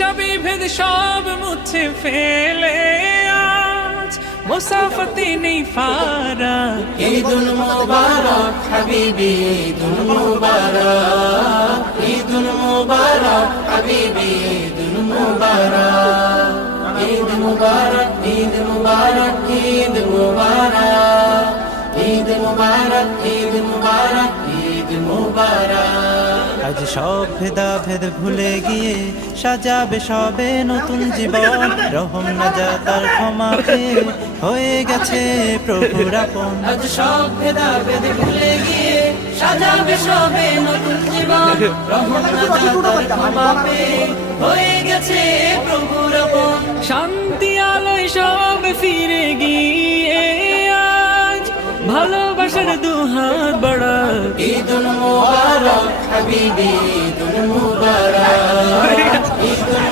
সবই ভেদ সব মুছে ফেলে আজ মুসাফাতে নেই ফারাক। ঈদুল মুবারক হাবিবি, ঈদুল মুবারক, ঈদুল মুবারক হাবিবি, ঈদুল মুবারক, ঈদ মুবারক, ঈদ মুবারক, ঈদ মুবারক, ঈদ মুবারক, ঈদ মুবারক, ঈদ মুবারক। আজ সব ভেদাভেদ ভুলে গিয়ে সাজাবে সবে নতুন জীবন। রহম নাজাতার ক্ষমা পেয়ে হয়ে গেছে প্রভুর আপন। আজ সব ভেদাভেদ ভুলে গিয়ে সাজাবে সবে নতুন জীবন। রহম নাজাতার ক্ষমা পেয়ে হয়ে গেছে প্রভুর আপন। শান্তি আলোয় সব ফিরে গিয়ে আজ ভালোবাসার দুহাত বাড়াক। ঈদুল মুবারক হাবিবি, ঈদুল মুবারক, ঈদুল